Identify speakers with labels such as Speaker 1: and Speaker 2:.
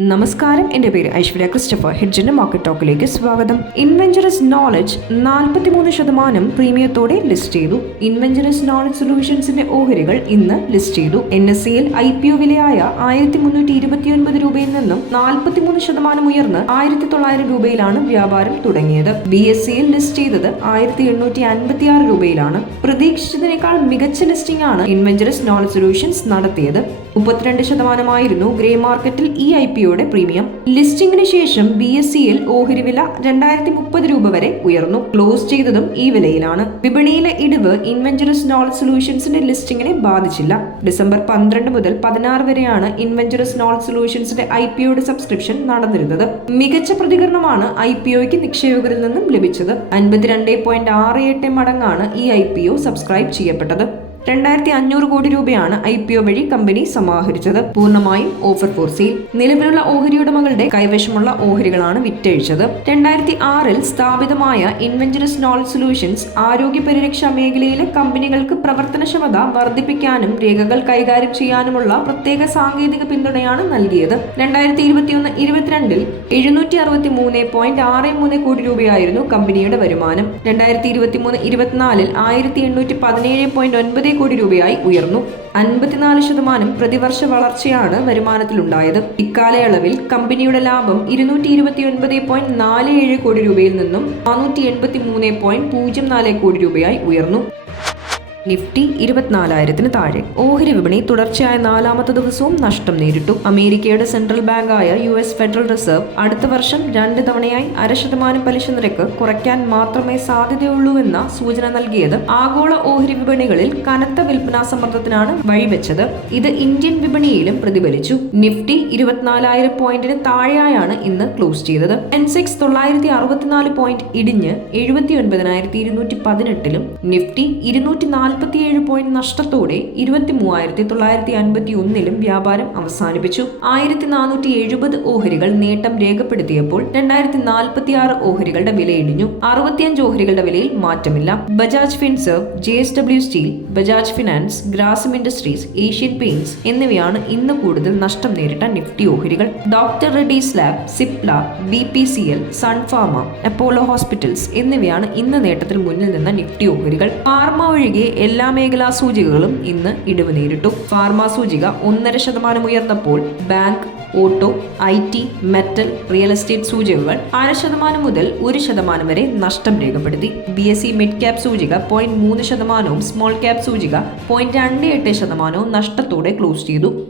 Speaker 1: നമസ്കാരം. എന്റെ പേര് ഐശ്വര്യ ക്രിസ്റ്റഫർ. ഹെഡ്ജിന്റെ മാർക്കറ്റ് ടോക്കിലേക്ക് സ്വാഗതം. ഇൻവെഞ്ചറസ് നോളജ് നാൽപ്പത്തിമൂന്ന് ശതമാനം പ്രീമിയത്തോടെ ലിസ്റ്റ് ചെയ്തു. ഇൻവെഞ്ചറസ് നോളജ് സൊല്യൂഷൻസിന്റെ ഓഹരികൾ ഇന്ന് ലിസ്റ്റ് ചെയ്തു. എൻ എസ് സിയിൽ ഐ പി ഒ വിലയായ ആയിരത്തി മുന്നൂറ്റി ഇരുപത്തിയൊൻപത് രൂപയിൽ നിന്നും നാൽപ്പത്തിമൂന്ന് ശതമാനം ഉയർന്ന് ആയിരത്തി തൊള്ളായിരം രൂപയിലാണ് വ്യാപാരം തുടങ്ങിയത്. ബി എസ് സിയിൽ ലിസ്റ്റ് ചെയ്തത് ആയിരത്തി എണ്ണൂറ്റി അൻപത്തി ആറ് രൂപയിലാണ്. പ്രതീക്ഷിച്ചതിനേക്കാൾ മികച്ച ലിസ്റ്റിംഗ് ആണ് ഇൻവെഞ്ചറസ് നോളജ് സൊല്യൂഷൻസ് നടത്തിയത്. മുപ്പത്തിരണ്ട് ശതമാനമായിരുന്നു ഗ്രേ മാർക്കറ്റിൽ ഈ ഐ പി ഒയുടെ പ്രീമിയം. ലിസ്റ്റിംഗിന് ശേഷം ബി എസ് സിയിൽ ഓഹരി വില രണ്ടായിരത്തി മുപ്പത് രൂപ വരെ ഉയർന്നു. ക്ലോസ് ചെയ്തതും ഈ വിലയിലാണ്. വിപണിയിലെ ഇടിവ് ഇൻവെഞ്ചറസ് നോളജ് സൊല്യൂഷൻസിന്റെ ലിസ്റ്റിംഗിനെ ബാധിച്ചില്ല. ഡിസംബർ പന്ത്രണ്ട് മുതൽ പതിനാറ് വരെയാണ് ഇൻവെഞ്ചറസ് നോളജ് സൊല്യൂഷൻസിന്റെ ഐ പി ഒയുടെ സബ്സ്ക്രിപ്ഷൻ നടന്നിരുന്നത്. മികച്ച പ്രതികരണമാണ് ഐ പി ഒയ്ക്ക് നിക്ഷേപകരിൽ നിന്നും ലഭിച്ചത്. അൻപത്തിരണ്ട് പോയിന്റ് ആറ് എട്ട് മടങ്ങാണ് ഈ ഐ പി ഒ സബ്സ്ക്രൈബ് ചെയ്യപ്പെട്ടത്. രണ്ടായിരത്തി അഞ്ഞൂറ് കോടി രൂപയാണ് ഐ പി ഒ വഴി കമ്പനി സമാഹരിച്ചത്. പൂർണമായും ഓഫർ ഫോർ സെയിൽ. നിലവിലുള്ള ഓഹരി ഉടമകളുടെ കൈവശമുള്ള ഓഹരികളാണ് വിറ്റഴിച്ചത്. രണ്ടായിരത്തി ആറിൽ സ്ഥാപിതമായ ഇൻവെഞ്ചറസ് നോളജ് സൊല്യൂഷൻസ് ആരോഗ്യ പരിരക്ഷാ മേഖലയിലെ കമ്പനികൾക്ക് പ്രവർത്തനക്ഷമത വർദ്ധിപ്പിക്കാനും രേഖകൾ കൈകാര്യം ചെയ്യാനുമുള്ള പ്രത്യേക സാങ്കേതിക പിന്തുണയാണ് നൽകിയത്. രണ്ടായിരത്തി ഇരുപത്തിയൊന്ന് ഇരുപത്തിരണ്ടിൽ എഴുന്നൂറ്റി അറുപത്തി മൂന്ന് പോയിന്റ് ആറ് മൂന്ന് കോടി രൂപയായിരുന്നു കമ്പനിയുടെ വരുമാനം. രണ്ടായിരത്തി ഇരുപത്തി മൂന്ന് ഇരുപത്തിനാലിൽ ആയിരത്തി എണ്ണൂറ്റി പതിനേഴ് പോയിന്റ് ഒൻപത് കോടി രൂപയായി ഉയർന്നു. അൻപത്തിനാല് ശതമാനം പ്രതിവർഷ വളർച്ചയാണ് വരുമാനത്തിലുണ്ടായത്. ഇക്കാലയളവിൽ കമ്പനിയുടെ ലാഭം ഇരുന്നൂറ്റി ഇരുപത്തി ഒൻപത് പോയിന്റ് നാല് ഏഴ് കോടി രൂപയിൽ നിന്നും നാനൂറ്റി എൺപത്തി മൂന്ന് പോയിന്റ് പൂജ്യം നാല് കോടി രൂപയായി ഉയർന്നു. നിഫ്റ്റി ഇരുപത്തിനാലായിരത്തിന് താഴെ. ഓഹരി വിപണി തുടർച്ചയായ നാലാമത്തെ ദിവസവും നഷ്ടം നേരിട്ടു. അമേരിക്കയുടെ സെൻട്രൽ ബാങ്കായ യു എസ് ഫെഡറൽ റിസർവ് അടുത്ത വർഷം രണ്ട് തവണയായി അര ശതമാനം പലിശ നിരക്ക് കുറയ്ക്കാൻ മാത്രമേ സാധ്യതയുള്ളൂവെന്ന സൂചന നൽകിയത് ആഗോള ഓഹരി വിപണികളിൽ കനത്ത വിൽപ്പനാ സമ്മർദ്ദത്തിനാണ് വഴിവെച്ചത്. ഇത് ഇന്ത്യൻ വിപണിയിലും പ്രതിഫലിച്ചു. നിഫ്റ്റി ഇരുപത്തിനാലായിരം പോയിന്റിന് താഴെയായാണ് ഇന്ന് ക്ലോസ് ചെയ്തത്. സെൻസെക്സ് തൊള്ളായിരത്തി അറുപത്തിനാല് പോയിന്റ് ഇടിഞ്ഞ് എഴുപത്തി ഒൻപതിനായിരത്തി ഇരുന്നൂറ്റി പതിനെട്ടിലും നിഫ്റ്റി ഇരുന്നൂറ്റി നാൽപ്പത്തിയേഴ് പോയിന്റ് നഷ്ടത്തോടെ ഇരുപത്തി മൂവായിരത്തി തൊള്ളായിരത്തി അൻപത്തി ഒന്നിലും വ്യാപാരം അവസാനിപ്പിച്ചു. ആയിരത്തി നാനൂറ്റി എഴുപത് ഓഹരികൾ നേട്ടം രേഖപ്പെടുത്തിയപ്പോൾ രണ്ടായിരത്തി നാൽപ്പത്തി ആറ് ഓഹരികളുടെ വിലയിടിഞ്ഞു അറുപത്തിയഞ്ച് ഓഹരികളുടെ വിലയിൽ മാറ്റമില്ല. Bajaj Finserv J S W steel Bajaj finance Grasim industries Asian paints എന്നിവയാണ് ഇന്ന് കൂടുതൽ നഷ്ടം നേരിട്ട നിഫ്റ്റി ഓഹരികൾ. Doctor Reddy's lab Cipla B P C L Sun Pharma Apollo hospitals എന്നിവയാണ് ഇന്ന് നേട്ടത്തിൽ മുന്നിൽ നിന്ന നിഫ്റ്റി ഓഹരികൾ. ഫാർമ ഒഴികെ എല്ലാ മേഖലാ സൂചികകളും ഇന്ന് ഇടിവ് നേരിട്ടു. ഫാർമ സൂചിക ഒന്നര ശതമാനം ഉയർന്നപ്പോൾ bank auto I T metal real estate സൂചികകൾ അര ശതമാനം മുതൽ ഒരു ശതമാനം വരെ നഷ്ടം രേഖപ്പെടുത്തി. B S C mid cap സൂചിക പോയിന്റ് മൂന്ന് ശതമാനവും സ്മോൾ ക്യാപ് സൂചിക പോയിന്റ് രണ്ട് എട്ട് ശതമാനവും നഷ്ടത്തോടെ ക്ലോസ് ചെയ്തു.